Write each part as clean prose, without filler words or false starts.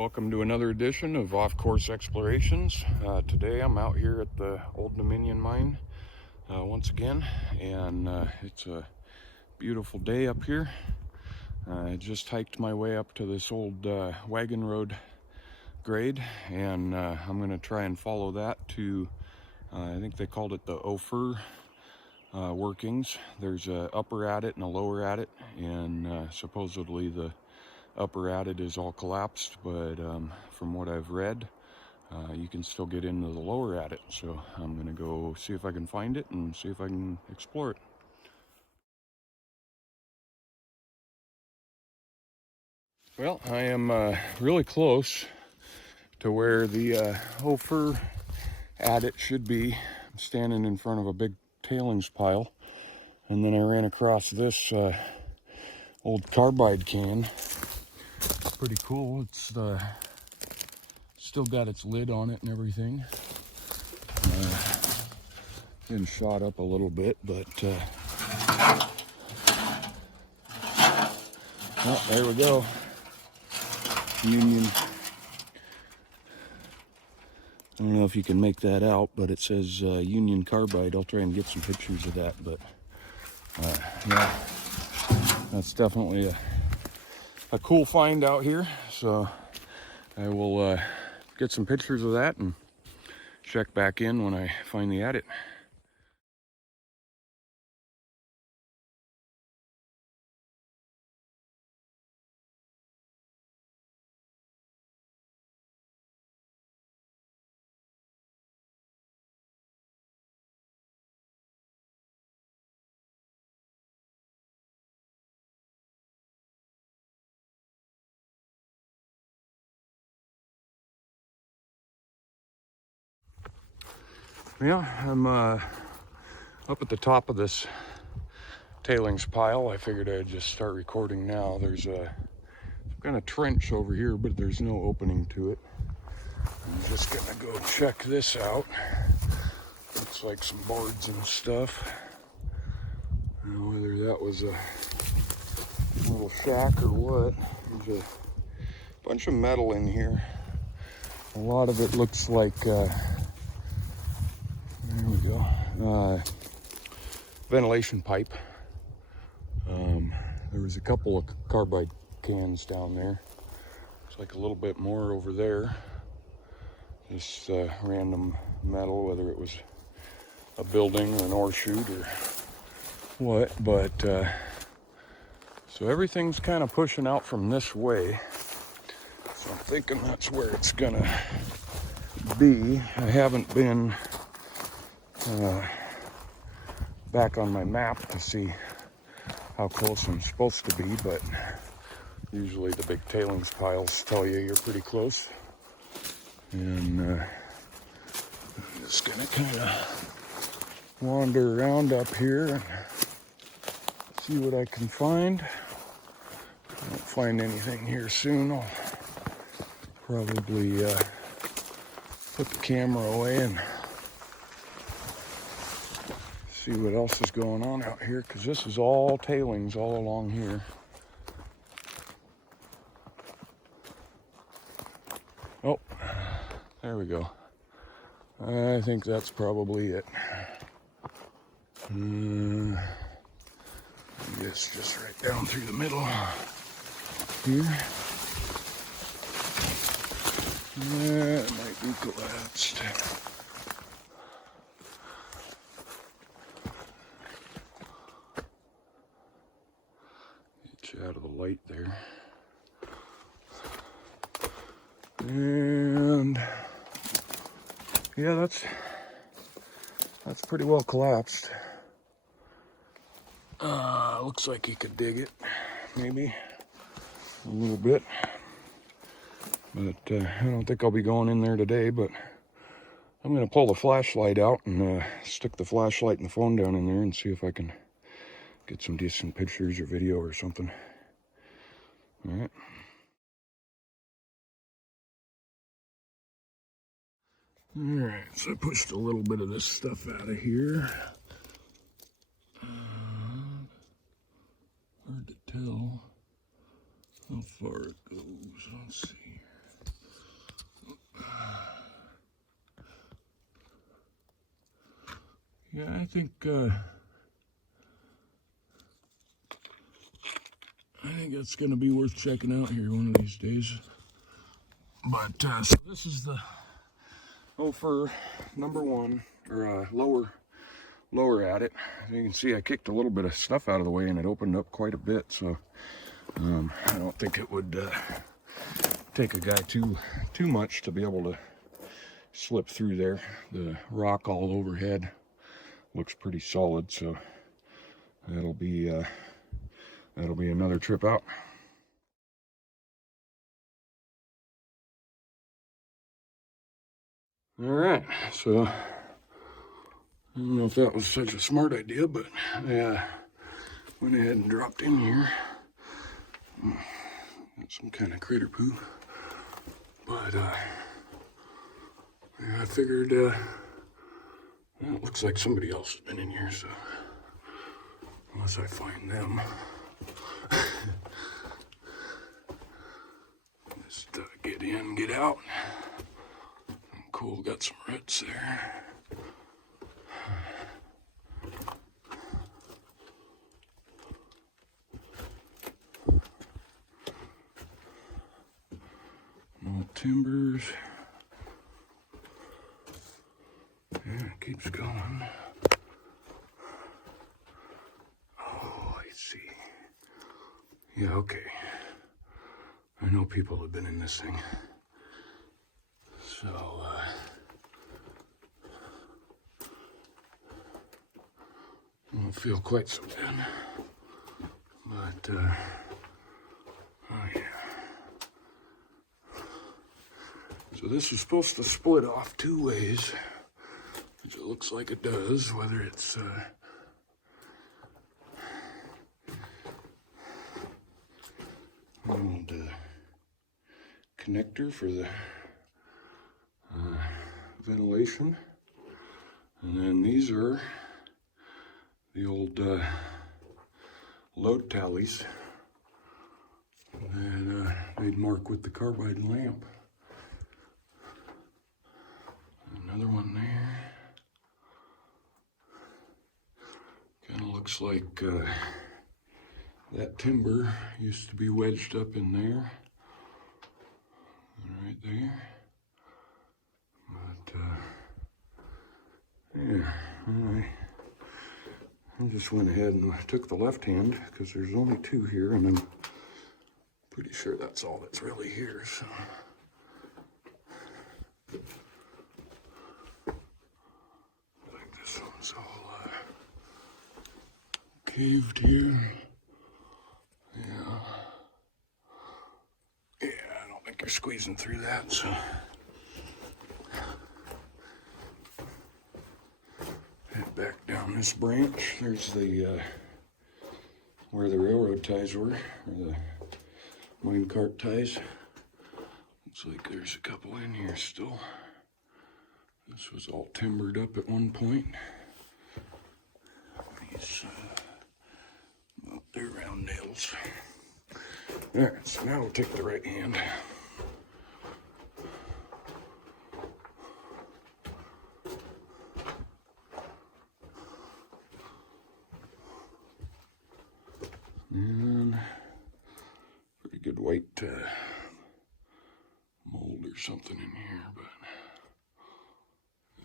Welcome to another edition of Off Course Explorations. Today I'm out here at the Old Dominion mine once again, and it's a beautiful day up here. I just hiked my way up to this old wagon road grade, and I'm going to try and follow that to, I think they called it the Ophir workings. There's a upper adit and a lower adit, and supposedly the upper adit is all collapsed, but from what I've read, you can still get into the lower adit. So I'm gonna go see if I can find it and see if I can explore it. Well, I am really close to where the Ophir adit should be. I'm standing in front of a big tailings pile, and then I ran across this old carbide can. It's pretty cool. It's still got its lid on it and everything. Been shot up a little bit, but oh, there we go. Union. I don't know if you can make that out, but it says Union Carbide. I'll try and get some pictures of that, but yeah, that's definitely a cool find out here. So I will get some pictures of that and check back in when I find the adit. Yeah, I'm up at the top of this tailings pile. I figured I'd just start recording now. There's a kind of trench over here, but there's no opening to it. I'm just gonna go check this out. Looks like some boards and stuff. I don't know whether that was a little shack or what. There's a bunch of metal in here. A lot of it looks like, there we go, ventilation pipe. There was a couple of carbide cans down there. It's like a little bit more over there. Just random metal, whether it was a building or an ore chute or what, but so everything's kind of pushing out from this way. So I'm thinking that's where it's gonna be. I haven't been back on my map to see how close I'm supposed to be, but usually the big tailings piles tell you you're pretty close. And I'm just gonna kind of wander around up here and see what I can find. If I don't find anything here soon, I'll probably put the camera away and see what else is going on out here, because this is all tailings all along here. Oh, there we go. I think that's probably it. I guess just right down through the middle here. That might be collapsed. Get you out of the light there. And yeah, that's pretty well collapsed. Looks like you could dig it, maybe a little bit, but I don't think I'll be going in there today. But I'm gonna pull the flashlight out and stick the flashlight and the phone down in there and see if I can get some decent pictures or video or something. All right. All right, so I pushed a little bit of this stuff out of here. Hard to tell how far it goes. Let's see. Yeah, I think it's going to be worth checking out here one of these days. But so this is the Ophir #1, or lower adit. As you can see, I kicked a little bit of stuff out of the way and it opened up quite a bit. So I don't think it would take a guy too much to be able to slip through there. The rock all overhead looks pretty solid, so that'll be another trip out. All right, so I don't know if that was such a smart idea, but I went ahead and dropped in here. Got some kind of critter poo, but I figured well, it looks like somebody else has been in here, so unless I find them. Just get in, get out. Cool, got some roots there. More timbers. Yeah, it keeps going. Oh, I see. Yeah, okay. I know people have been in this thing. So, I don't feel quite so bad. But, oh yeah. So this is supposed to split off 2 ways, which it looks like it does, whether it's, old connector for the ventilation, and then these are the old load tallies that they'd mark with the carbide lamp. Another one there. Kind of looks like that timber used to be wedged up in there, right there. But yeah, anyway, I just went ahead and took the left hand because there's only 2 here, and I'm pretty sure that's all that's really here. So. Like this one's all caved here. Yeah, I don't think you're squeezing through that, so. Head back down this branch. There's the, where the railroad ties were, or the mine cart ties. Looks like there's a couple in here still. This was all timbered up at one point. These, oh, they're round nails. All right, so now we'll take the right hand. And pretty good white mold or something in here, but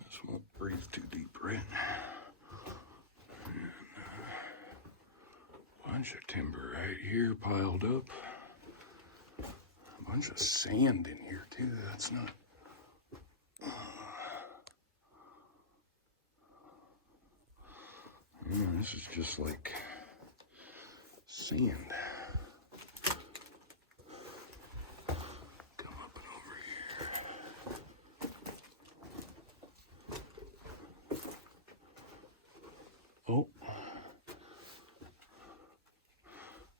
this won't breathe too deep, right? And a bunch of timber right here piled up. A bunch of sand in here too. That's not. Yeah, this is just like sand. Come up and over here. Oh.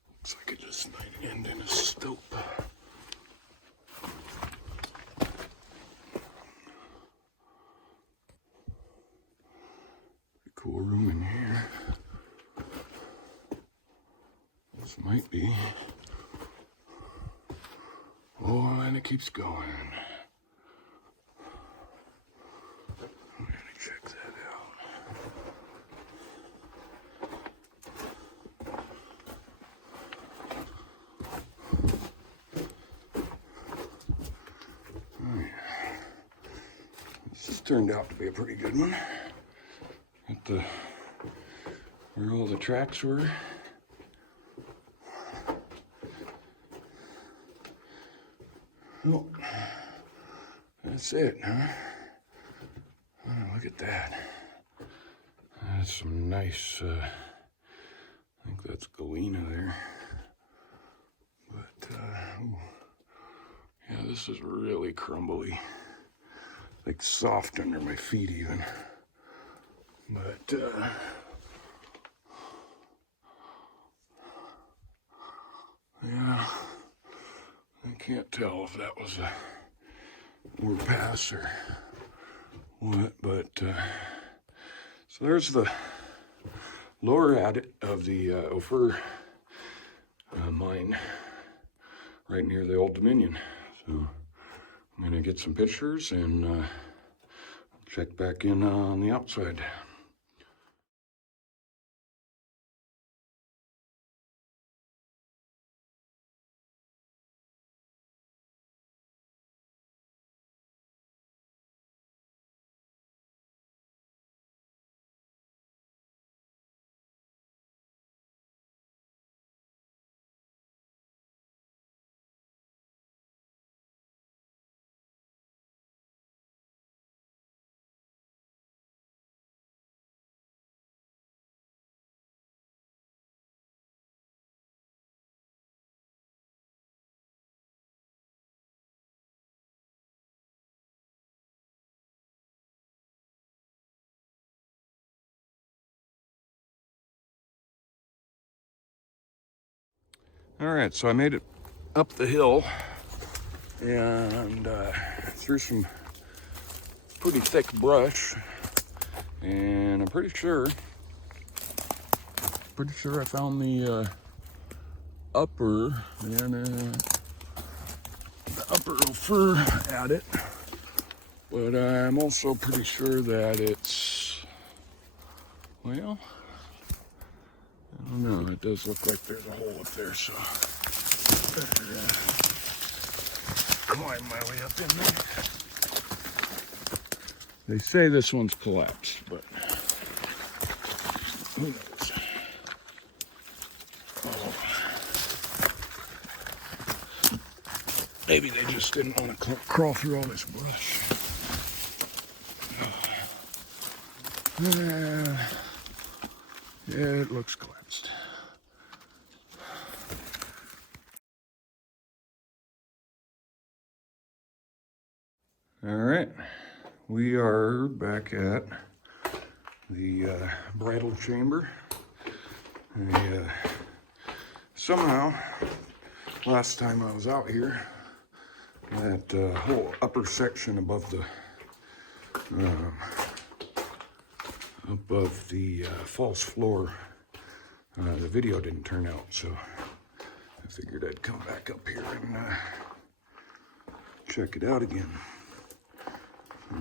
Looks like it just might end in a stope. Pretty cool room in here. This might be. Oh, and it keeps going. I'm gonna check that out. turned out to be a pretty good one. At the where all the tracks were. Oh, that's it, huh? Oh, look at that. That's some nice, I think that's galena there. But, ooh. Yeah, this is really crumbly. Like soft under my feet even. But, yeah, I can't tell if that was a overpass or what, but, so there's the lower adit of the Ophir mine right near the Old Dominion. So I'm gonna get some pictures and check back in on the outside. All right, so I made it up the hill and through some pretty thick brush, and I'm pretty sure I found the upper Ophir adit, but I'm also pretty sure that it's, well, I don't know, it does look like there's a hole up there, so better climb my way up in there. They say this one's collapsed, but who knows? Oh. Maybe they just didn't want to crawl through all this brush. Yeah, it looks collapsed. All right, we are back at the bridal chamber. Somehow, last time I was out here, that whole upper section above the false floor, the video didn't turn out, so I figured I'd come back up here and check it out again. I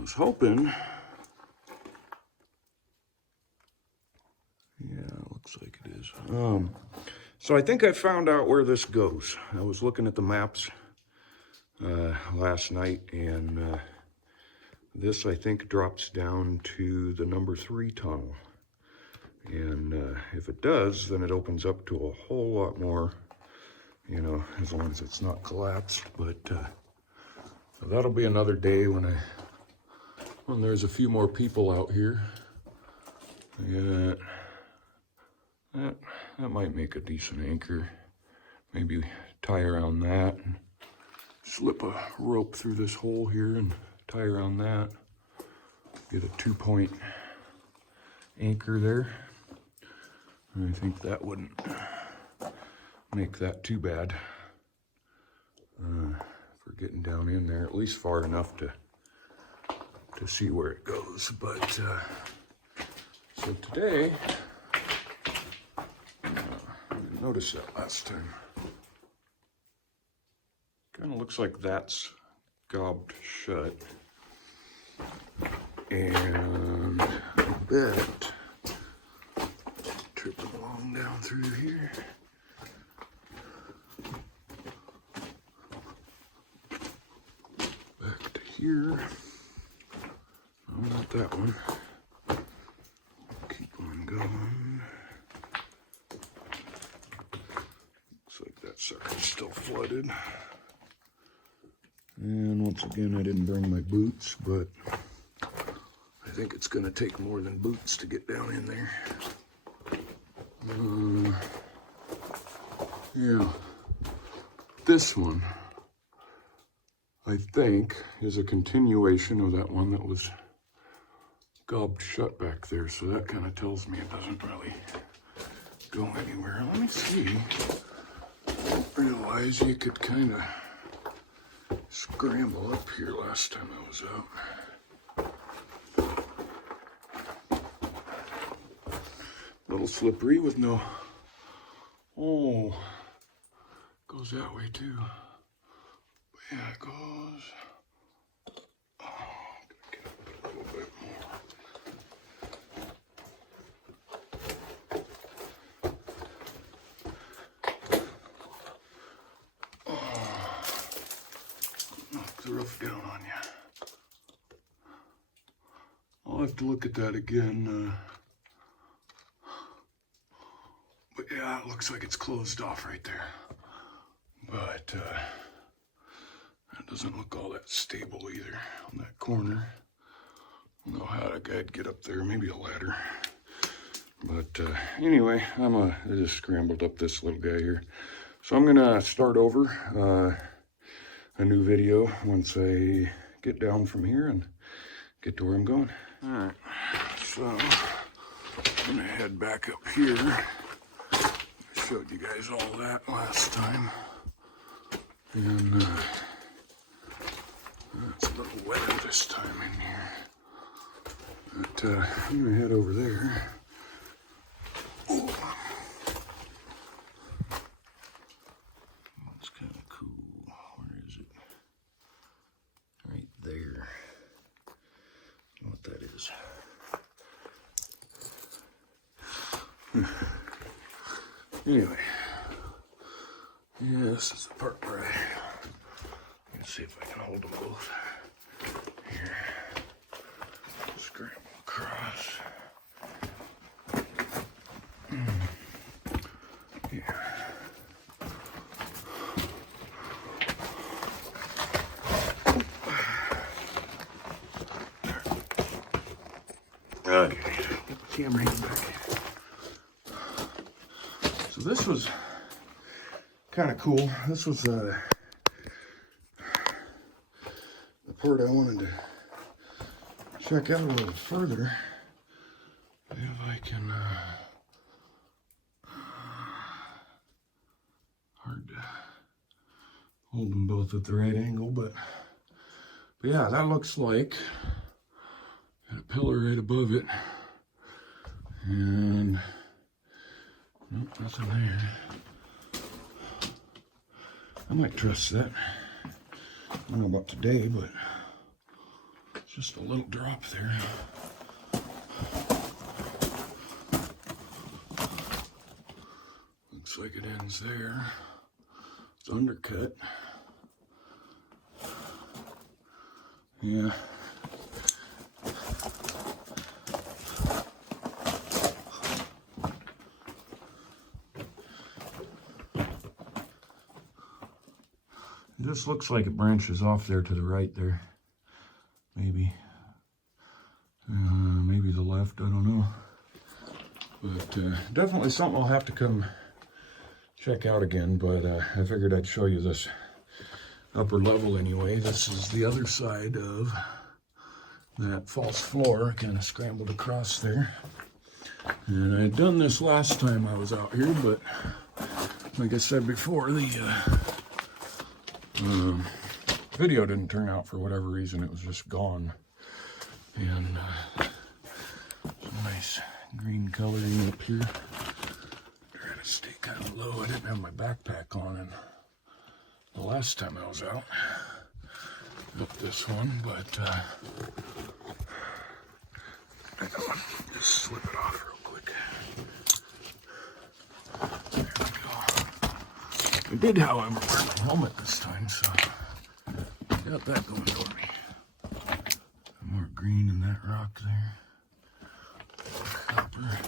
was hoping, yeah, looks like it is. So I think I found out where this goes. I was looking at the maps last night, and this, I think, drops down to the number 3 tunnel. And if it does, then it opens up to a whole lot more, you know, as long as it's not collapsed. But so that'll be another day when there's a few more people out here. Yeah, that might make a decent anchor. Maybe tie around that and slip a rope through this hole here and tie around that. Get a 2-point anchor there. I think that wouldn't make that too bad for getting down in there, at least far enough to see where it goes. But so today, I didn't notice that last time. Kind of looks like that's gobbed shut, and I bet tripping along down through here. Back to here. Oh, not that one. Keep on going. Looks like that sucker's still flooded. And once again, I didn't bring my boots, but I think it's going to take more than boots to get down in there. Yeah. This one, I think, is a continuation of that one that was gobbed shut back there. So that kind of tells me it doesn't really go anywhere. Let me see. I didn't realize you could kind of scramble up here last time I was out. A little slippery with no... Oh, goes that way too. Yeah, it goes. Oh, I'm gonna get up a little bit more. Oh, knock the roof down on you. I'll have to look at that again. But yeah, it looks like it's closed off right there. But that doesn't look all that stable either on that corner. I don't know how I'd get up there, maybe a ladder. But anyway, I just scrambled up this little guy here. So I'm gonna start over a new video once I get down from here and get to where I'm going. All right, so I'm gonna head back up here. I showed you guys all that last time. And it's a little wetter this time in here. But I'm gonna head over there. Oh. That's kind of cool. Where is it? Right there. I don't know what that is. Anyway. Yeah, this is the part where let's see if I can hold them both. Here. Scramble across. Here. Okay, get the camera hand back. So this was kind of cool. This was the part I wanted to check out a little further. If I can, hard to hold them both at the right angle, but yeah, that looks like got a pillar right above it, and nope, nothing there. I might trust that. I don't know about today, but it's just a little drop there. Looks like it ends there. It's undercut. Yeah. This looks like it branches off there to the right there. Maybe. Maybe the left, I don't know. But definitely something I'll have to come check out again. But I figured I'd show you this upper level anyway. This is the other side of that false floor. I kind of scrambled across there. And I had done this last time I was out here, but like I said before, the video didn't turn out for whatever reason. It was just gone. And some nice green coloring up here. Trying to stay kind of low. I didn't have my backpack on and the last time I was out up this one, but I don't just slip it off real quick. There we go. I did, however, wear my helmet this time, so got that going for me. green in that rock there. Copper.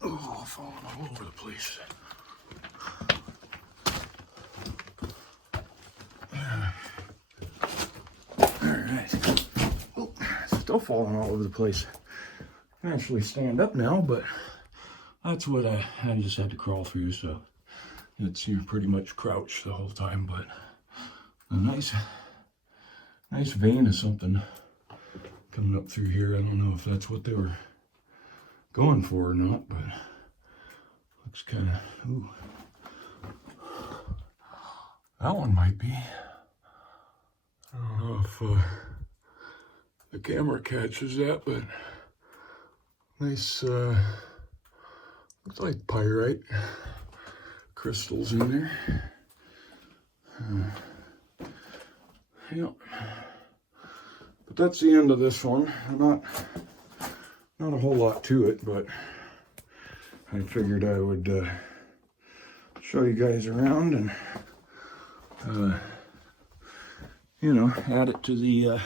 Oh, falling all over the place. Alright. Oh, still falling all over the place. I can actually stand up now, but that's what I just had to crawl through, so it's, you're pretty much crouched the whole time, but a nice vein of something coming up through here. I don't know if that's what they were going for or not, but looks kind of, ooh. That one might be. I don't know if the camera catches that, but nice, looks like pyrite crystals in there. Yep. But that's the end of this one. Not a whole lot to it, but I figured I would show you guys around and you know, add it to the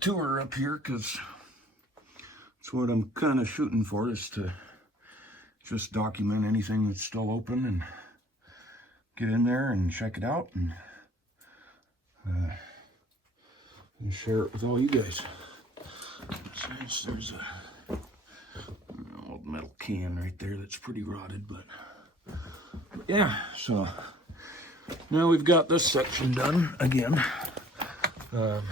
tour up here, because that's what I'm kind of shooting for, is to just document anything that's still open and get in there and check it out and share it with all you guys. So there's an old metal can right there that's pretty rotted, but yeah, so now we've got this section done again. Nice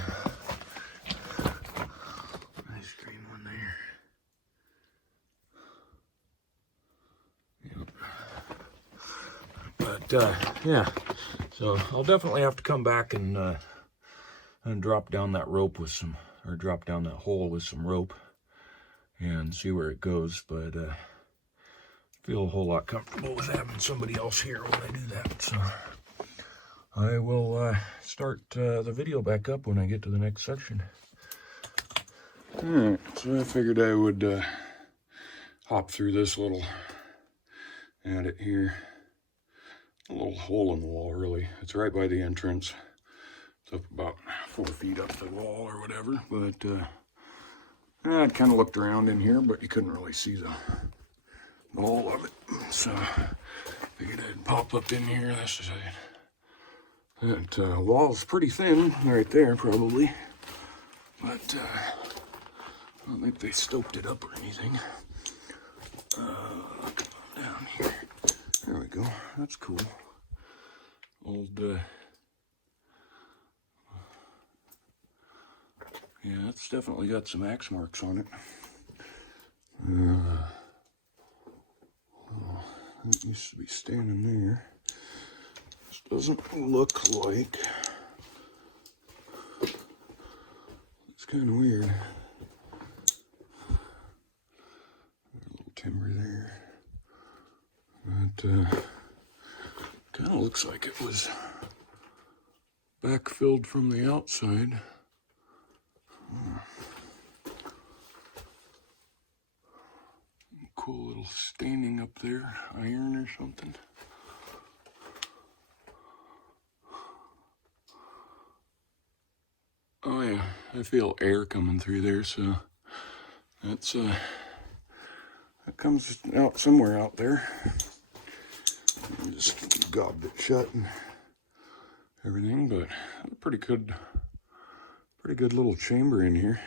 green one there. Yep. But yeah, so I'll definitely have to come back and drop down that rope with some, or drop down that hole with some rope and see where it goes. But I feel a whole lot comfortable with having somebody else here when I do that. So I will start the video back up when I get to the next section. Alright, so I figured I would hop through this little adit here. A little hole in the wall, really. It's right by the entrance. It's up about 4 feet up the wall or whatever. But I kind of looked around in here, but you couldn't really see the wall of it. So figured I'd pop up in here. This is it. That wall's pretty thin right there, probably, but I don't think they stoked it up or anything. Come on down here. There we go. That's cool. Old, yeah, it's definitely got some axe marks on it. That used to be standing there. Doesn't look like, it's kind of weird. A little timber there, but kind of looks like it was backfilled from the outside. Cool little staining up there, iron or something. Oh yeah, I feel air coming through there, so that's that comes out somewhere out there. I just gobbed it shut and everything, but a pretty good little chamber in here,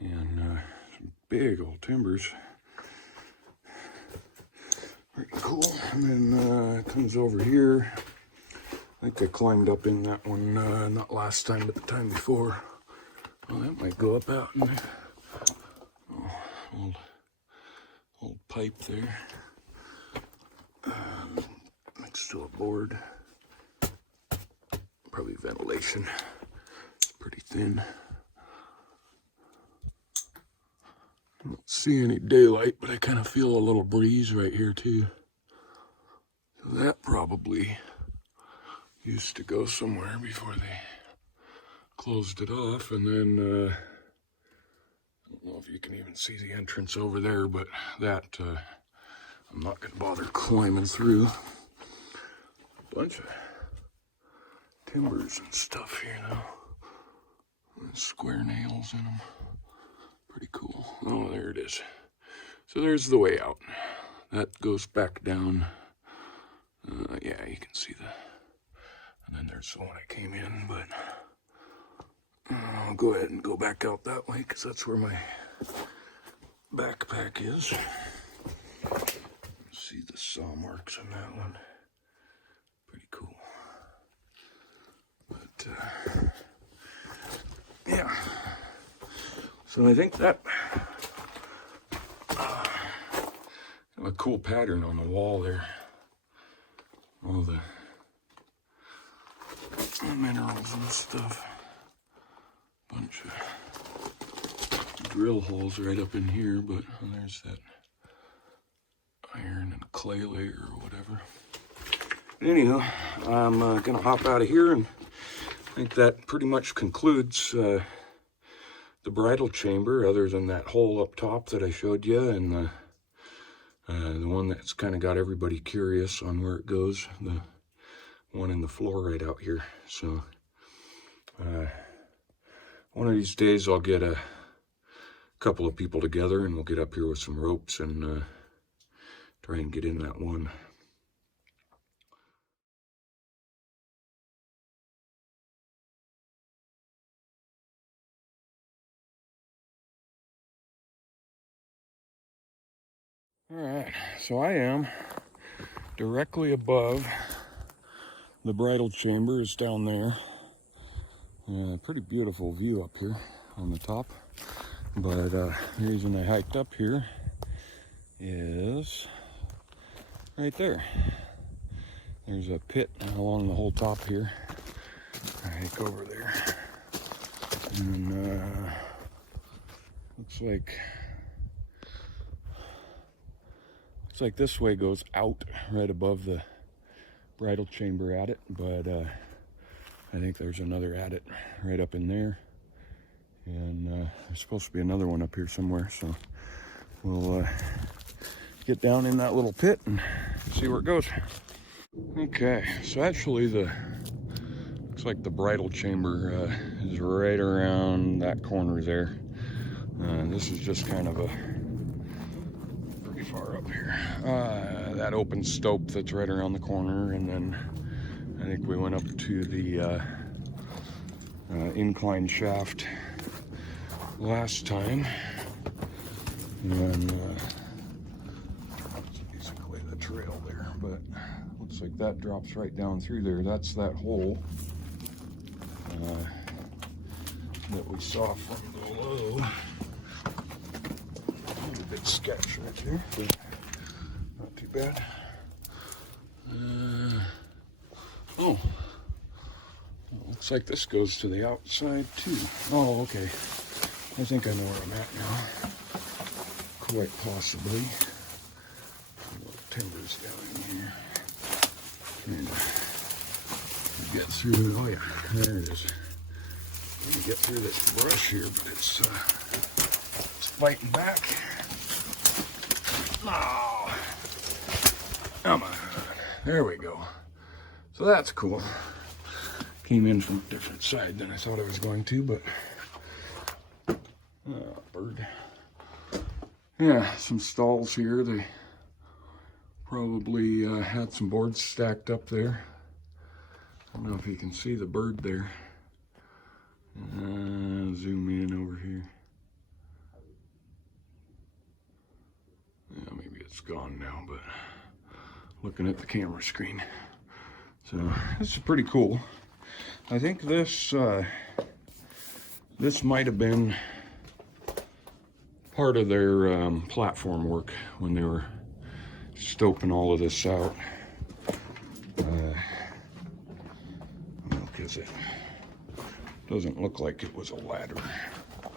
and some big old timbers. Pretty cool. And then it comes over here. I think I climbed up in that one, not last time, but the time before. Well, that might go up out in there. Oh, old pipe there. Next to a board. Probably ventilation. It's pretty thin. I don't see any daylight, but I kind of feel a little breeze right here too. So that probably used to go somewhere before they closed it off. And then I don't know if you can even see the entrance over there, but that I'm not going to bother climbing through. A bunch of timbers and stuff here though. With square nails in them. Pretty cool. Oh, there it is. So there's the way out. That goes back down. Yeah, you can see the. And then there's the one I came in, but I'll go ahead and go back out that way because that's where my backpack is. See the saw marks on that one. Pretty cool. But yeah. So I think that a cool pattern on the wall there. All the minerals and stuff. Bunch of drill holes right up in here, but there's that iron and clay layer or whatever. But anyhow, I'm gonna hop out of here, and I think that pretty much concludes the bridal chamber, other than that hole up top that I showed you, and the one that's kind of got everybody curious on where it goes, the one in the floor right out here. So one of these days I'll get a couple of people together and we'll get up here with some ropes and try and get in that one. All right, so I am directly above the bridal chamber. Is down there. Pretty beautiful view up here on the top. But the reason I hiked up here is right there. There's a pit along the whole top here. I hike over there. And looks like this way goes out right above the bridal chamber adit, but I think there's another adit right up in there, and there's supposed to be another one up here somewhere, so we'll get down in that little pit and see where it goes. Okay, so actually looks like the bridal chamber is right around that corner there. This is just kind of a far up here. That open stope that's right around the corner, and then I think we went up to the incline shaft last time, and that's basically the trail there, but looks like that drops right down through there. That's that hole that we saw from below. Big sketch right there, but not too bad. Oh, looks like this goes to the outside too. Oh, okay. I think I know where I'm at now. Quite possibly. Little timbers down in here. Trying to get through. Oh yeah, there it is. Trying to get through this brush here, but it's fighting back. Oh, come on. There we go. So that's cool. Came in from a different side than I thought I was going to, but bird. Yeah, some stalls here. They probably had some boards stacked up there. I don't know if you can see the bird there. Zoom in over here. Yeah, maybe it's gone now, but looking at the camera screen. So this is pretty cool. I think this might have been part of their platform work when they were stoping all of this out. Because it doesn't look like it was a ladder. I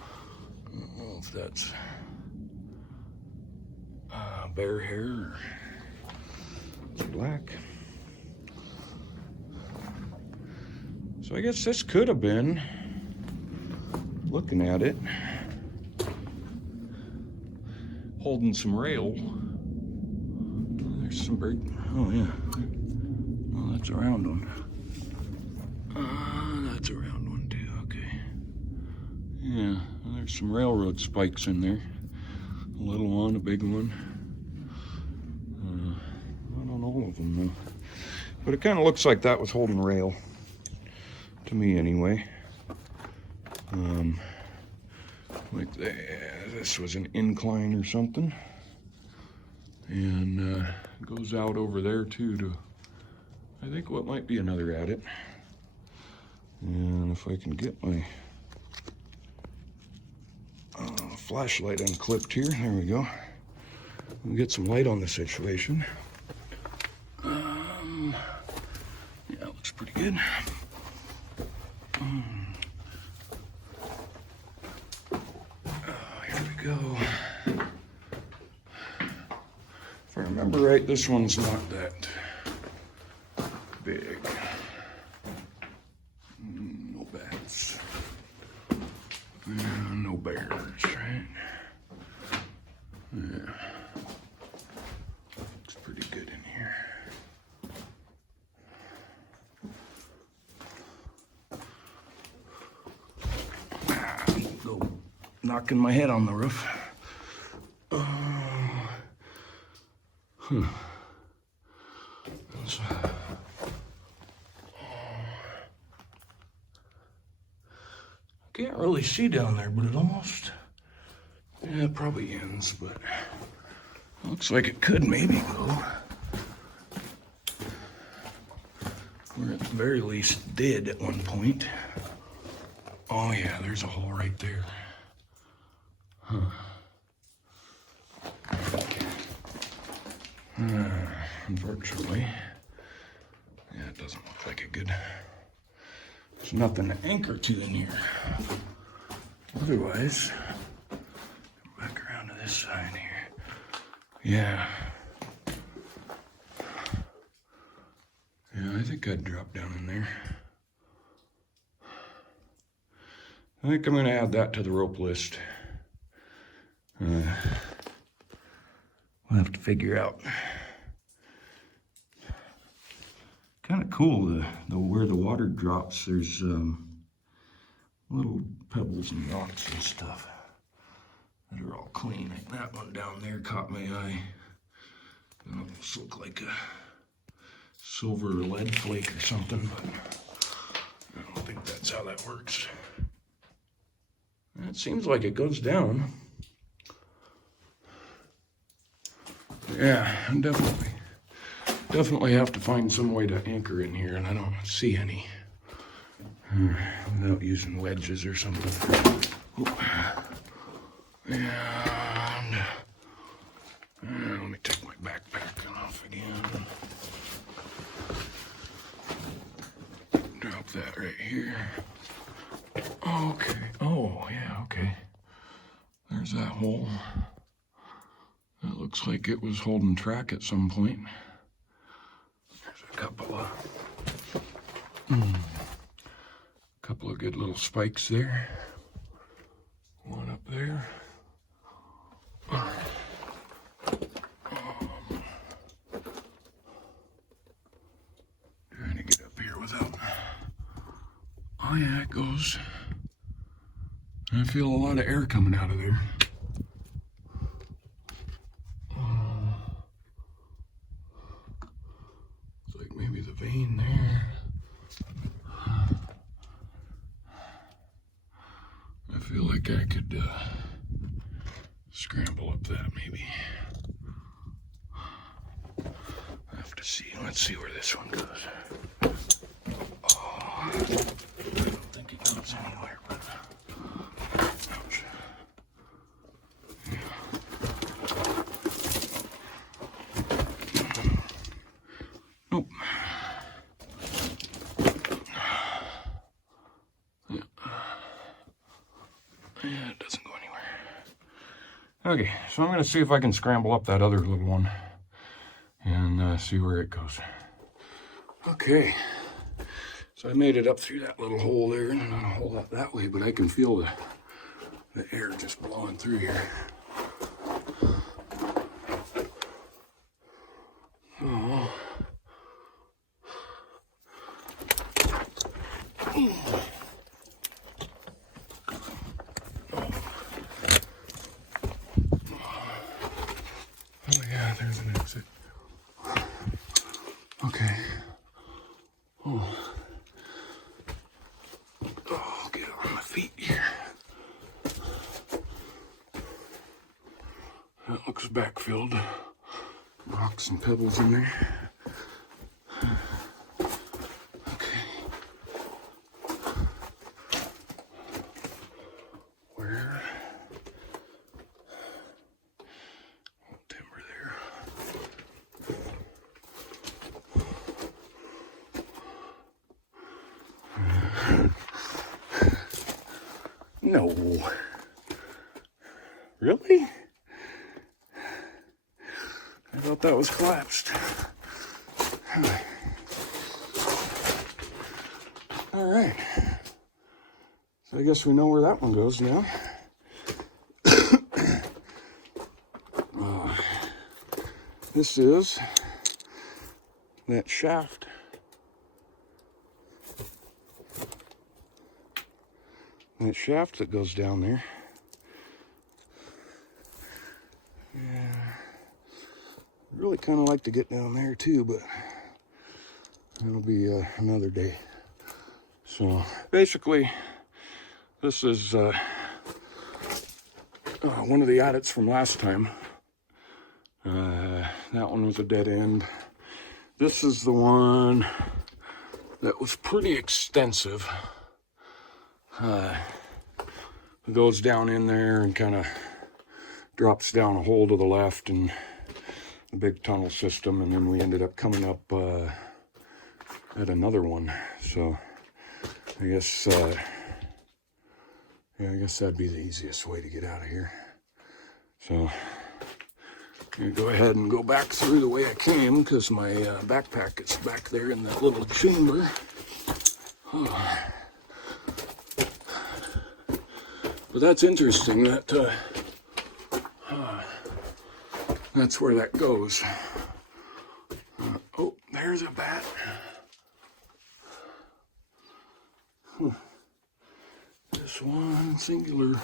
don't know if that's bear hair or it's black. So I guess this could have been, looking at it, holding some rail. There's some bird. Oh yeah. Oh, that's a round one. That's a round one too, okay. Yeah, there's some railroad spikes in there. A little one, a big one. Not on all of them though. But it kind of looks like that was holding rail. To me anyway. Like this was an incline or something. And goes out over there too to, I think, what might be another adit. And if I can get my flashlight unclipped here, there we go. We'll get some light on the situation. Yeah, looks pretty good. Here we go. If I remember right, this one's not that big. No bats. No bears, right? Yeah. Looks pretty good in here. Go knocking my head on the roof. Can't really see down there, but it almost, yeah, it probably ends, but looks like it could maybe go. Or at the very least did at one point. Oh yeah, there's a hole right there. Huh. Unfortunately, yeah, it doesn't look like a good. There's nothing to anchor to in here. Otherwise, back around to this side here. Yeah. Yeah, I think I'd drop down in there. I think I'm going to add that to the rope list. We'll have to figure out. Kind of cool, the where the water drops, there's little pebbles and rocks and stuff that are all clean. Like that one down there caught my eye. It almost looked like a silver lead flake or something, but I don't think that's how that works. It seems like it goes down. Yeah, definitely have to find some way to anchor in here, and I don't see any without using wedges or something. And let me take my backpack off again. Drop that right here. Okay. Oh, yeah, okay. There's that hole. That looks like it was holding track at some point. There's a couple of good little spikes there. One up there. Trying to get up here without. Oh yeah, it goes. I feel a lot of air coming out of there. It's like maybe the vein there. I feel like I could scramble up that maybe. I have to see. Let's see where this one goes. Oh, I don't think it goes anywhere, but ouch. Nope. Yeah, it doesn't go anywhere. Okay, so I'm going to see if I can scramble up that other little one and see where it goes. Okay, so I made it up through that little hole there, and not a whole lot that way, but I can feel the air just blowing through here. Oh. Oh yeah, there's an exit. Okay. Oh, I'll get on my feet here. That looks backfilled. Rocks and pebbles in there. Okay. Where? Oh, timber there. No. Really? I thought that was collapsed. All right. So I guess we know where that one goes now. This is that shaft. That shaft that goes down there. Yeah. Really kind of like to get down there too, but that'll be another day. So basically, this is one of the adits from last time. That one was a dead end. This is the one that was pretty extensive. It goes down in there and kind of drops down a hole to the left and a big tunnel system, and then we ended up coming up at another one. So I guess yeah, I guess that'd be the easiest way to get out of here. So I'm gonna go ahead and go back through the way I came, because my backpack is back there in that little chamber. Oh. But that's interesting that that's where that goes. Oh, there's a bat. This one singular.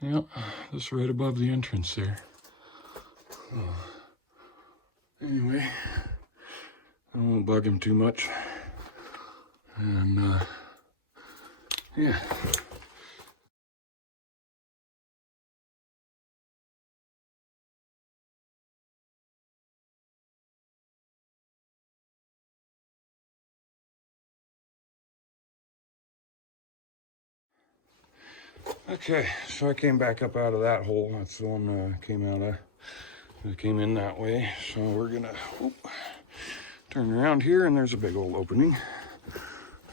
Yep, just right above the entrance there. Anyway, I won't bug him too much. And yeah. Okay, so I came back up out of that hole. That's the one came out of. It came in that way. So we're gonna turn around here, and there's a big old opening.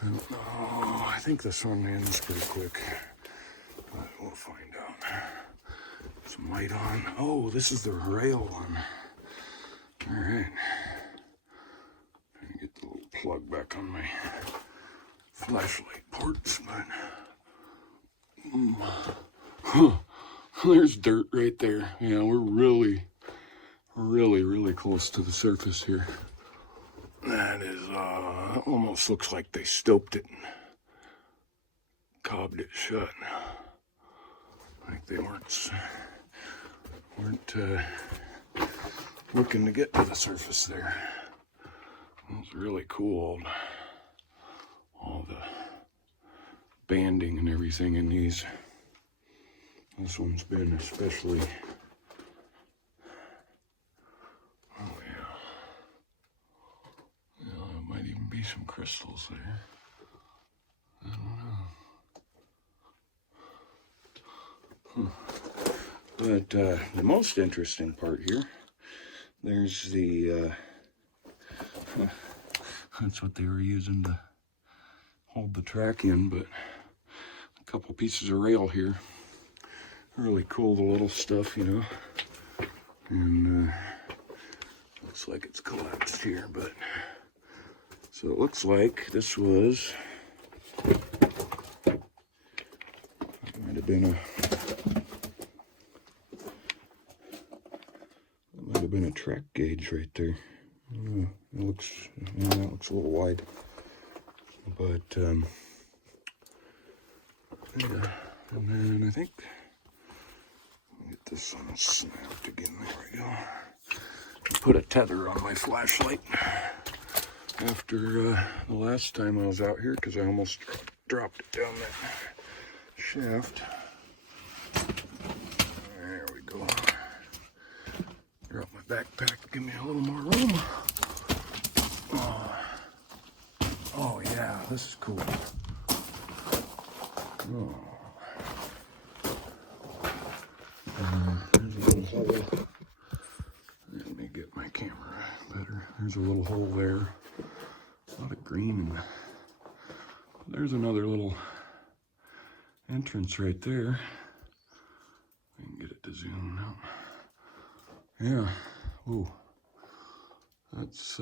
Oh, I think this one ends pretty quick, but we'll find out. Some light on. Oh, this is the rail one. All right. Trying to get the little plug back on my flashlight ports, but. There's dirt right there. Yeah, we're really close to the surface here. That is, almost looks like they stoped it and cobbed it shut. Like they weren't looking to get to the surface there. It's really cool. All the banding and everything in these. This one's been especially. Oh yeah. Yeah, there might even be some crystals there. I don't know. But the most interesting part here, there's the. That's what they were using to hold the track in, but a couple pieces of rail here. Really cool, the little stuff, you know. And looks like it's collapsed here, but so it looks like this was, it might have been a track gauge right there. It looks, yeah, that looks a little wide. But, yeah. And then I think, get this one snapped again. There we go. Put a tether on my flashlight after the last time I was out here because I almost dropped it down that shaft. There we go. Drop my backpack, give me a little more room. Oh yeah, this is cool. Oh. There's a little hole. Let me get my camera better. There's a little hole there. A lot of green, and there's another little entrance right there. I can get it to zoom out. Yeah. Ooh. That's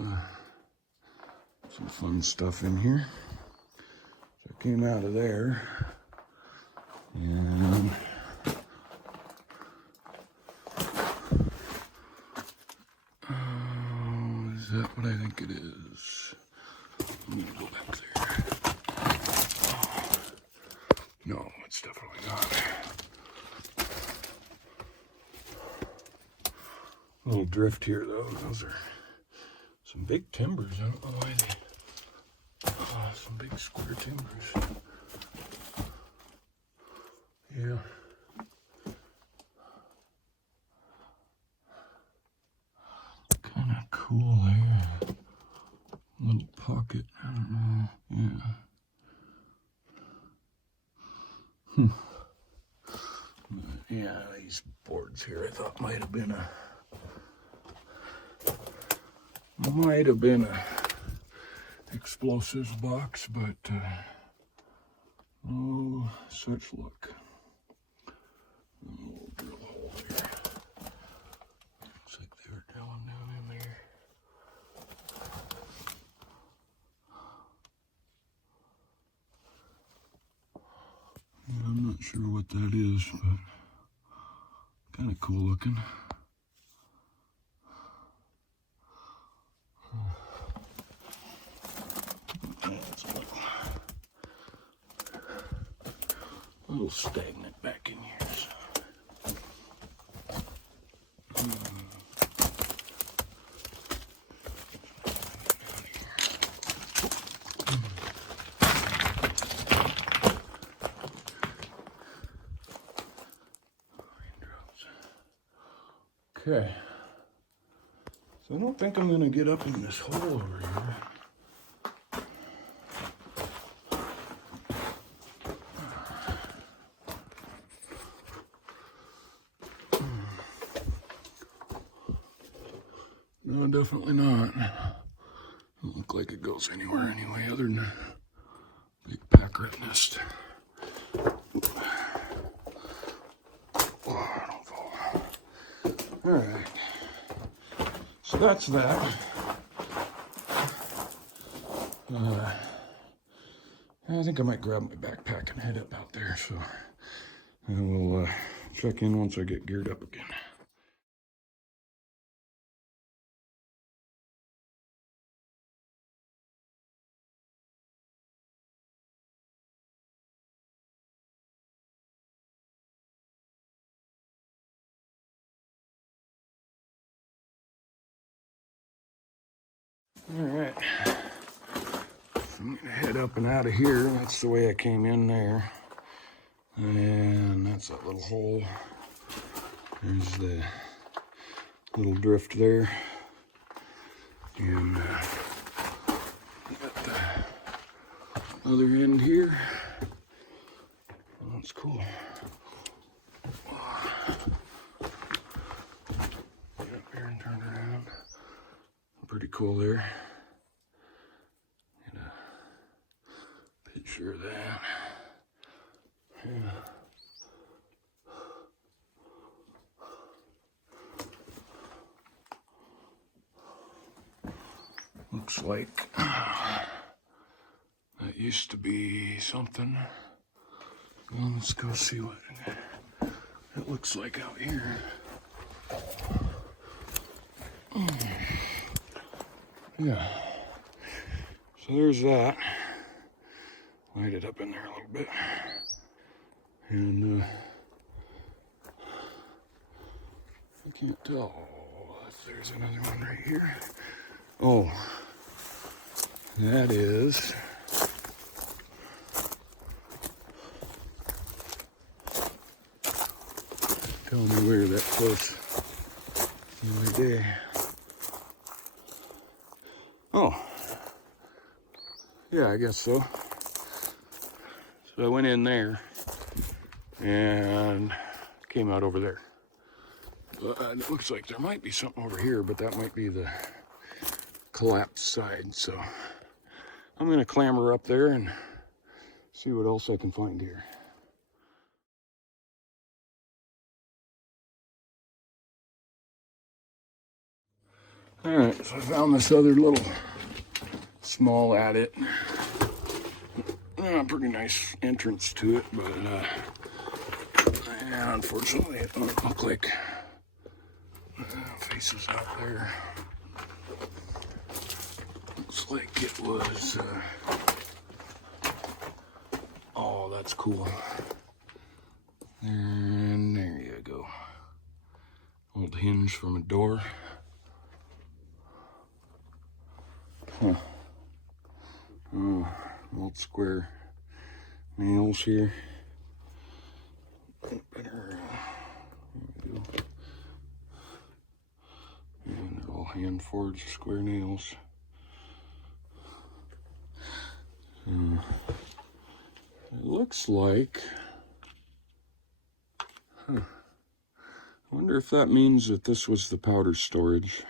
some fun stuff in here. So I came out of there, and is that what I think it is? I'm gonna go back there. No, it's definitely not. A little drift here, though. Those are some big timbers. I don't know why they... some big square timbers. Yeah. Kind of cool there. Little pocket. I don't know. Yeah. Yeah, these boards here I thought might have been a explosives box, but oh, such luck. A little drill hole there. Looks like they were drilling down in there. Yeah, I'm not sure what that is, but kind of cool looking. It's a little stagnant back in here. So. Okay, so I don't think I'm going to get up in this hole over here. No, definitely not. Doesn't look like it goes anywhere anyway, other than a big pack rat nest. Oh, don't fall. All right. So that's that. I think I might grab my backpack and head up out there. So I will check in once I get geared up again. All right. I'm gonna head up and out of here. That's the way I came in there. And that's that little hole. There's the little drift there. And got the other end here. Oh, that's cool. Get up here and turn around. Pretty cool there. Get a picture of that. Yeah. Looks like that used to be something. Well, let's go see what it looks like out here. Yeah. So there's that. Light it up in there a little bit. And I can't tell if there's another one right here. Oh, that is tell me where that close the other day. Oh, yeah, I guess so. So I went in there and came out over there. It looks like there might be something over here, but that might be the collapsed side. So I'm going to clamber up there and see what else I can find here. All right, so I found this other little small adit. Pretty nice entrance to it, but yeah, unfortunately it doesn't look like faces out there. Looks like it was, oh, that's cool. And there you go. Old hinge from a door. Huh. Oh, old square nails here. Better, there we go. And they're all hand forged square nails. It looks like, I wonder if that means that this was the powder storage.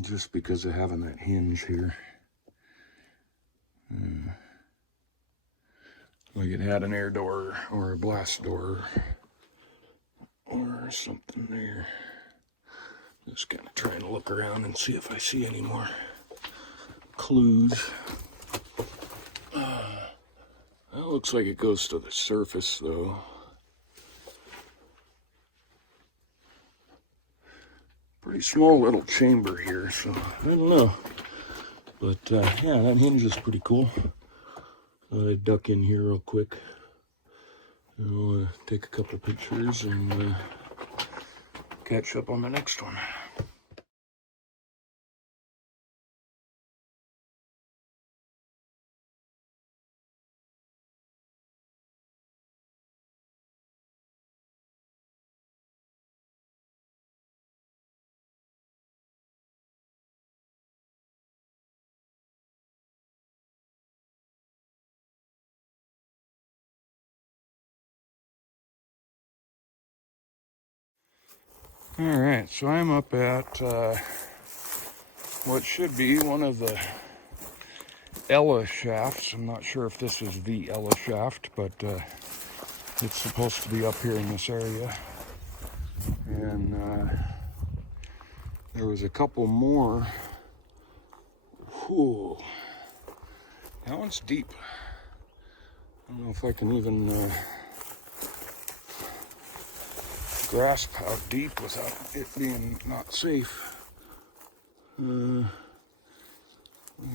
Just because of having that hinge here. Like it had an air door or a blast door or something there. Just kind of trying to look around and see if I see any more clues. That looks like it goes to the surface though. Pretty small little chamber here, so I don't know. But yeah, that hinge is pretty cool. Thought I'd duck in here real quick. I'll take a couple pictures and catch up on the next one. All right, so I'm up at what should be one of the Ella shafts. I'm not sure if this is the Ella shaft, but it's supposed to be up here in this area. And there was a couple more. Whew. That one's deep. I don't know if I can even grasp how deep without it being not safe. Let me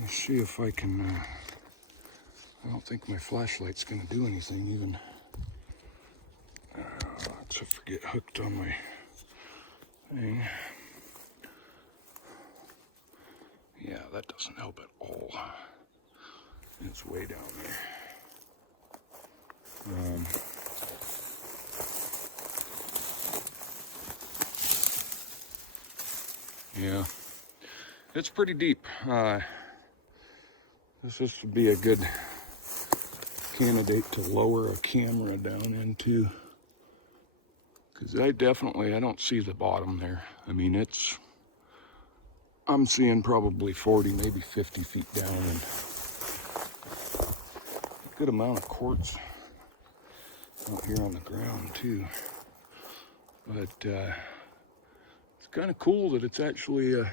see if I can, I don't think my flashlight's gonna do anything even. Let's get hooked on my thing. Yeah, that doesn't help at all. It's way down there. Yeah, it's pretty deep. This would be a good candidate to lower a camera down into, because I don't see the bottom there. I mean, I'm seeing probably 40, maybe 50 feet down, and a good amount of quartz out here on the ground too. But it's kind of cool that it's actually a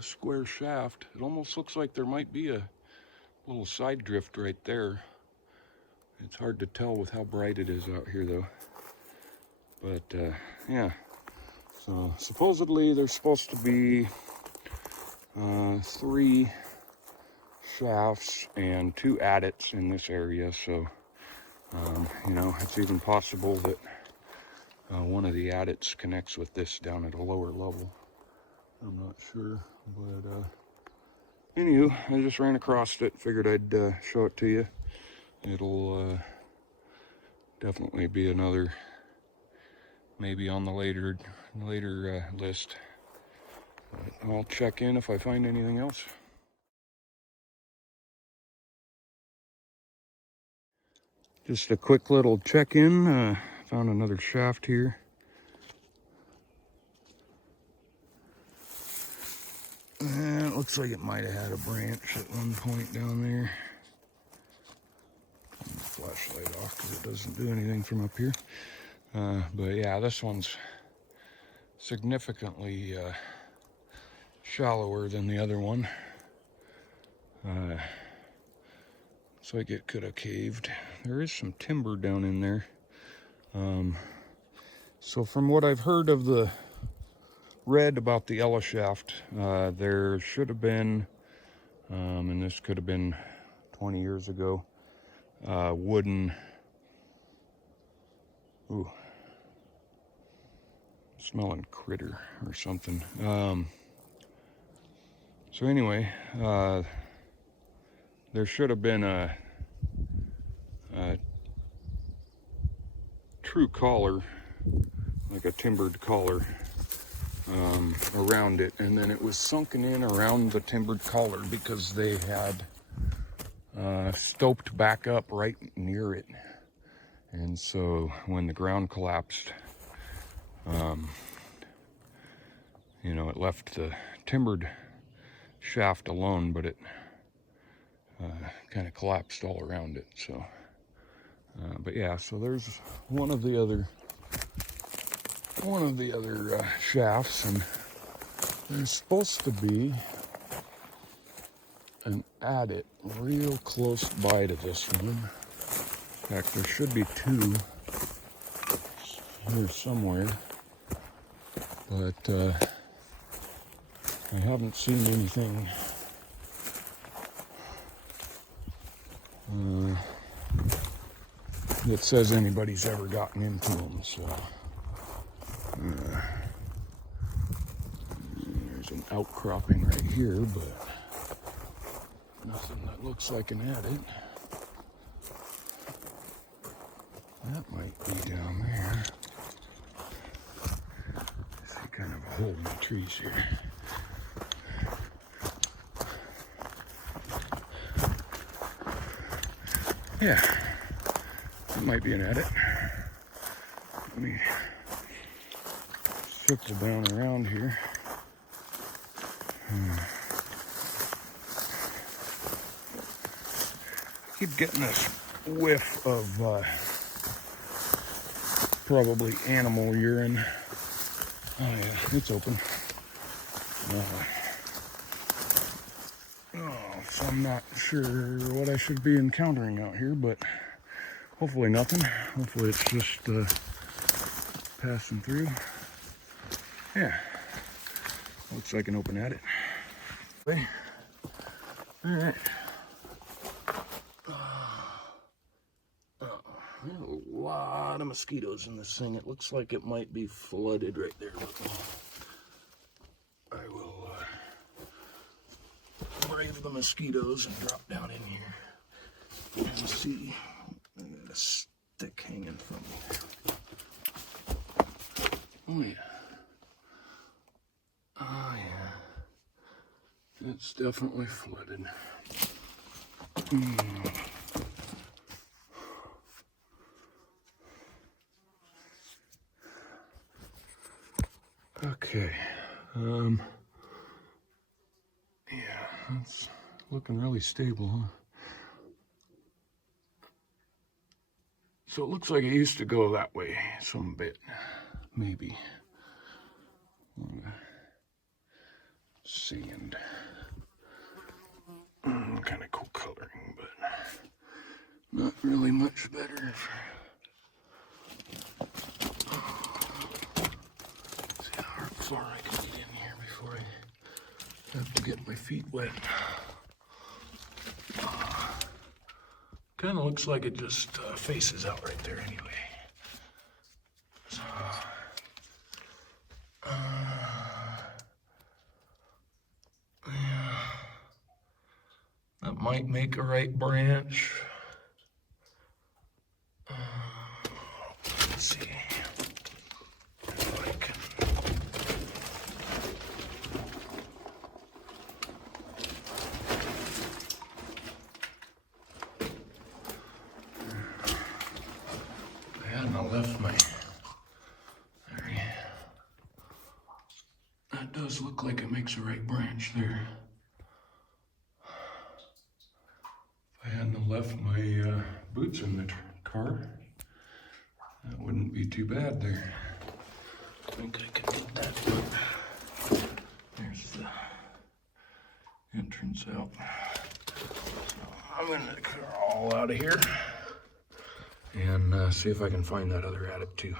square shaft. It almost looks like there might be a little side drift right there. It's hard to tell with how bright it is out here though. But yeah, so supposedly there's supposed to be 3 shafts and 2 adits in this area. So you know, it's even possible that one of the adits connects with this down at a lower level. I'm not sure, but anywho, I just ran across it, figured I'd show it to you. It'll definitely be another, maybe on the later list. But I'll check in if I find anything else. Just a quick little check-in. Found another shaft here. It looks like it might have had a branch at one point down there. Turn the flashlight off because it doesn't do anything from up here. But yeah, this one's significantly shallower than the other one. Looks like it could have caved. There is some timber down in there. So from what I've heard of read about the Ella shaft, there should have been, and this could have been 20 years ago, wooden, ooh, smelling critter or something. So anyway, there should have been a true collar, like a timbered collar, around it, and then it was sunken in around the timbered collar because they had stoped back up right near it. And so when the ground collapsed, you know, it left the timbered shaft alone, but it kind of collapsed all around it. So but yeah, so there's one of the other shafts, and there's supposed to be an adit real close by to this one. In fact, there should be 2 here somewhere, but I haven't seen anything that says anybody's ever gotten into them. So there's an outcropping right here, but nothing that looks like an adit. That might be down there. I see kind of a hole in the trees here. Yeah, it might be an adit. Let me circle down around here. Keep getting this whiff of probably animal urine. Oh yeah, it's open. So I'm not sure what I should be encountering out here, but hopefully nothing. Hopefully it's just passing through. Yeah, looks like an open adit. Okay. All right. There's a lot of mosquitoes in this thing. It looks like it might be flooded right there. I will brave the mosquitoes and drop down in here and see. I got a stick hanging from me. Oh yeah. Oh yeah. It's definitely flooded. Okay. Yeah, that's looking really stable, huh? So it looks like it used to go that way some bit, maybe. Sand. Kind of cool coloring, but not really much better. Have to get my feet wet. Kind of looks like it just faces out right there anyway. So, yeah, that might make a right branch. Let's see if I can. I hadn't left my. That does look like it makes a right branch there. If I hadn't left my boots in the car, that wouldn't be too bad there. I think I can get that, but there's the entrance out. So I'm gonna crawl out of here and see if I can find that other adit too.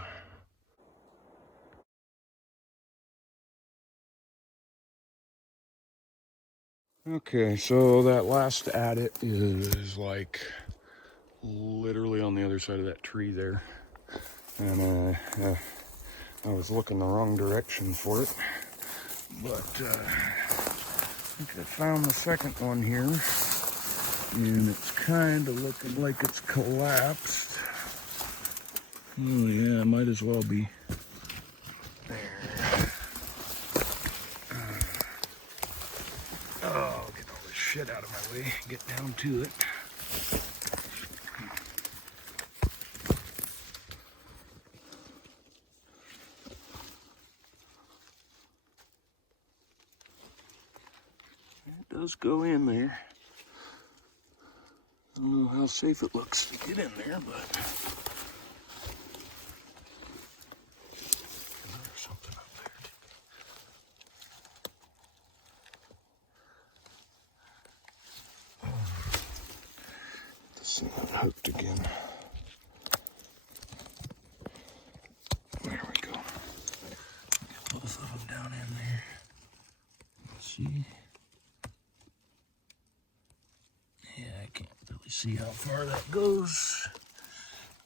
Okay, so that last adit is like literally on the other side of that tree there. And I was looking the wrong direction for it. But I think I found the second one here. And it's kind of looking like it's collapsed. Oh yeah, might as well be. Oh, get all this shit out of my way. Get down to it. It does go in there. I don't know how safe it looks to get in there, but there's something up there too. This thing unhooked again. There we go. Get both of them down in there. Let's see. Yeah, I can't really see how far that goes.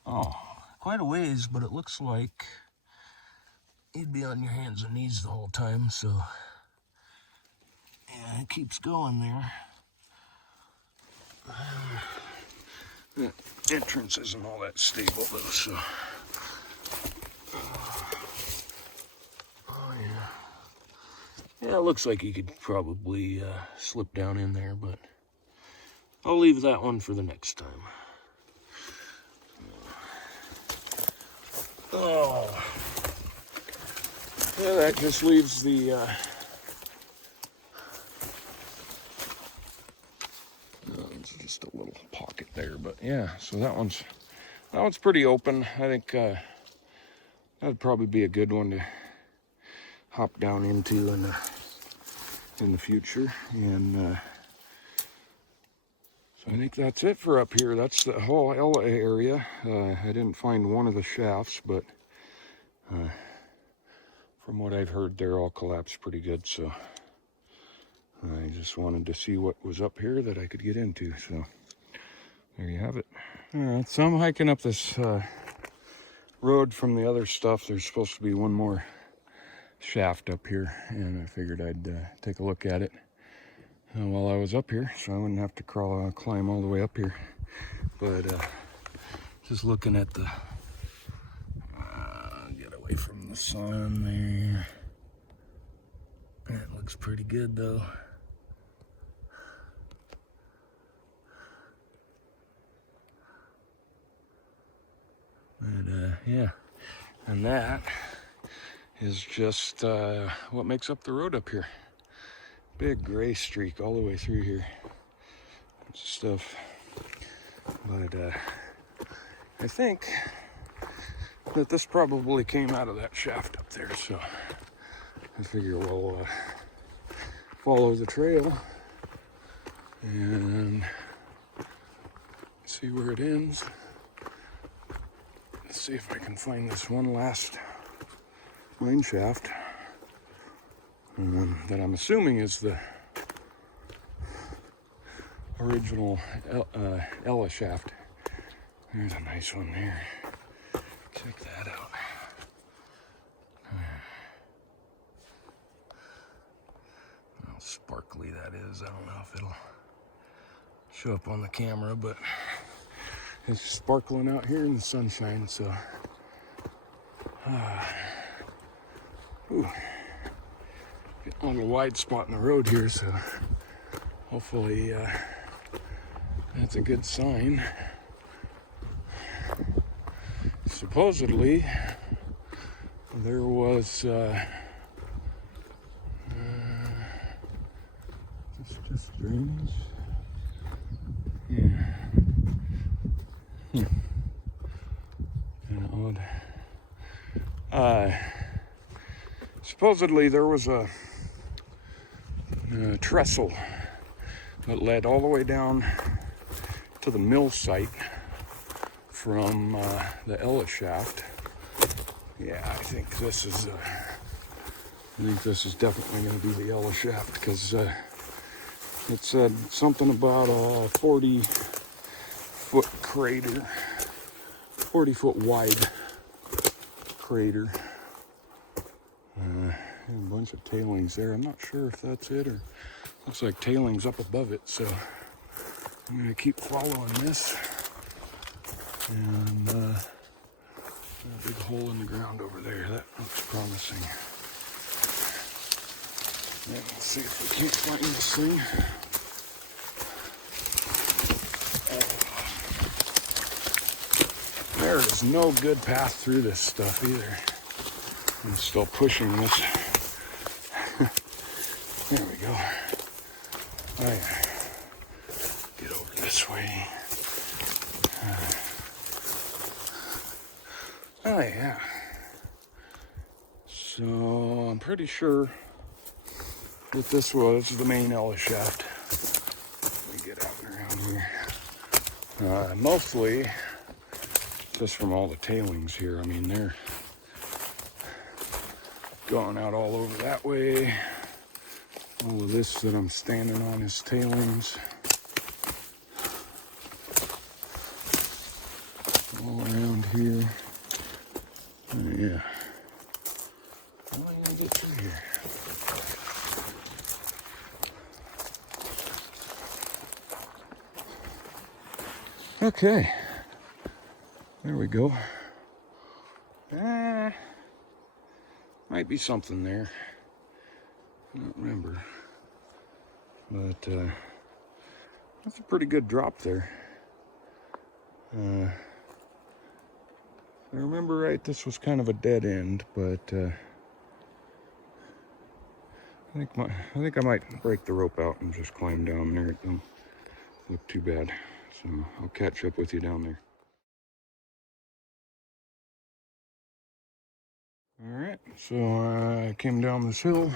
Oh, quite a ways, but it looks like you'd be on your hands and knees the whole time, so yeah, it keeps going there. The entrance isn't all that stable though, so. Oh yeah. Yeah, it looks like you could probably slip down in there, but I'll leave that one for the next time. Oh. Yeah, that just leaves the it's just a little pocket there, but yeah, so that one's pretty open. I think that'd probably be a good one to hop down into in the future. And so I think that's it for up here. That's the whole Ella area. I didn't find one of the shafts, but from what I've heard, they're all collapsed pretty good. So I just wanted to see what was up here that I could get into. So there you have it. All right, so I'm hiking up this road from the other stuff. There's supposed to be one more shaft up here, and I figured I'd take a look at it while I was up here, so I wouldn't have to climb all the way up here. But just looking at the get away from the sun there. That looks pretty good though. But yeah, and that is just what makes up the road up here. Big gray streak all the way through here. Bunch of stuff. But I think that this probably came out of that shaft up there, so I figure we'll follow the trail and see where it ends. Let's see if I can find this one last mine shaft that I'm assuming is the original Ella shaft. There's a nice one there. Check that out. How sparkly that is. I don't know if it'll show up on the camera, but it's sparkling out here in the sunshine, so ooh, getting a little wide spot in the road here, so hopefully that's a good sign. Supposedly there was it's just drainage. Yeah. Kind of odd. Supposedly there was a trestle that led all the way down to the mill site from the Ella shaft. Yeah, I think this is definitely going to be the Ella shaft, because it said something about a 40-foot crater, 40-foot wide crater. A bunch of tailings there. I'm not sure if that's it, or looks like tailings up above it, so I'm going to keep following this. And a big hole in the ground over there. That looks promising. Yeah, let's see if we can't find this thing. There is no good path through this stuff either. I'm still pushing this. There we go. Oh yeah. Get over this way. Oh yeah. So I'm pretty sure that this was the main Ella shaft. Let me get out and around here. Mostly just from all the tailings here. I mean, they're going out all over that way. All of this that I'm standing on is tailings. All around here. Oh, yeah. How am I gonna get through here? Okay. There we go. Might be something there. I don't remember. But that's a pretty good drop there. If I remember right, this was kind of a dead end, but I think I might break the rope out and just climb down there. It don't look too bad. So I'll catch up with you down there. Alright, so I came down this hill.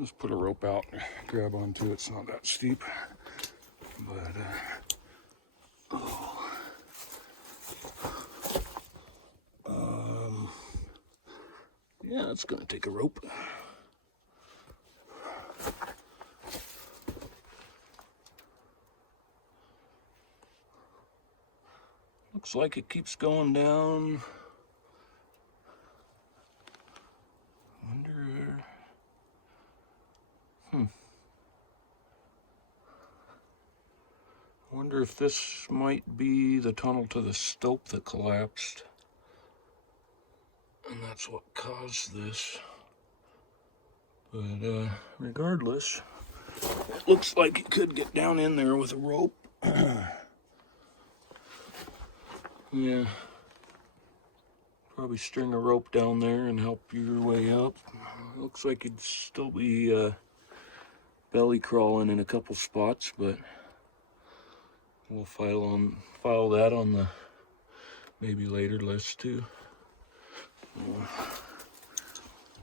Just put a rope out, grab onto it. It's not that steep, but yeah, it's gonna take a rope. Looks like it keeps going down. Wonder if this might be the tunnel to the stope that collapsed. And that's what caused this. But regardless, it looks like it could get down in there with a rope. Yeah. Probably string a rope down there and help your way up. Looks like it'd still be belly crawling in a couple spots, but we'll file that on the maybe later list too.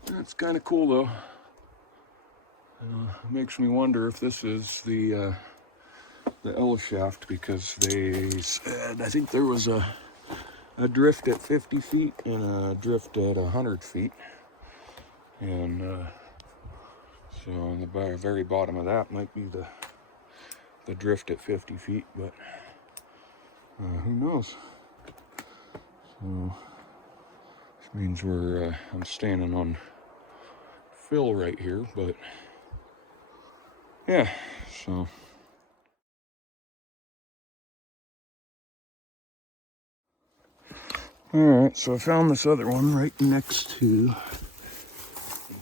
That's kind of cool though. It makes me wonder if this is the Ella shaft, because they said, I think there was a drift at 50 feet and a drift at 100 feet. And so on the very bottom of that might be the drift at 50 feet, but who knows? So, which means I'm standing on fill right here, but yeah, so. Alright, so I found this other one right next to,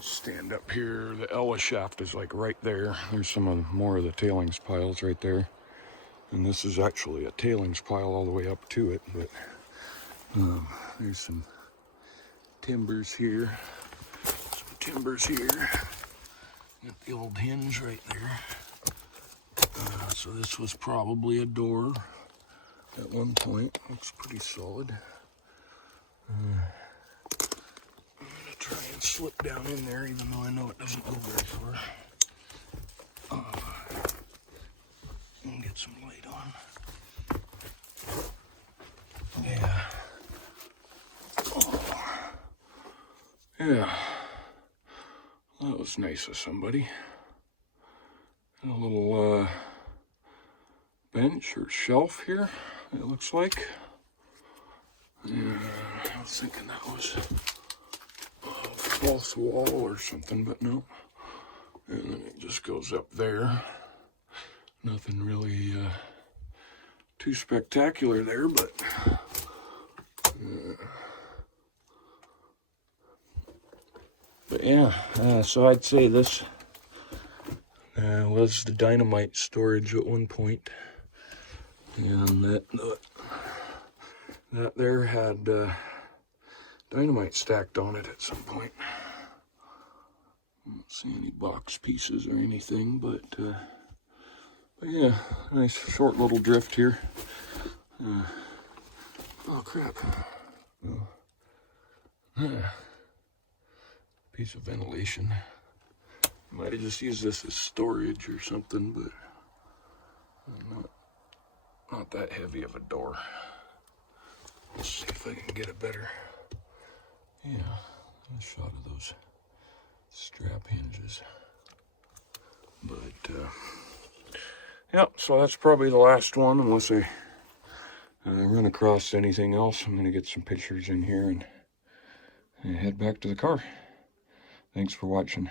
stand up here, the Ella shaft is like right there. There's some more of the tailings piles right there. And this is actually a tailings pile all the way up to it, but there's some timbers here, Got the old hinge right there. So this was probably a door at one point. Looks pretty solid. I'm gonna try and slip down in there, even though I know it doesn't go very far. And get some light on. Yeah. Oh. Yeah. That was nice of somebody. And a little bench or shelf here, it looks like. And I was thinking that was a false wall or something, but no. And then it just goes up there. Nothing really too spectacular there, but yeah, so I'd say this was the dynamite storage at one point, and that there had dynamite stacked on it at some point. I don't see any box pieces or anything, but yeah, nice short little drift here. Oh crap. Oh. Yeah. Piece of ventilation. Might have just used this as storage or something, but not that heavy of a door. Let's see if I can get a better, yeah, a shot of those strap hinges. But yeah, so that's probably the last one, unless I run across anything else. I'm gonna get some pictures in here and head back to the car. Thanks for watching.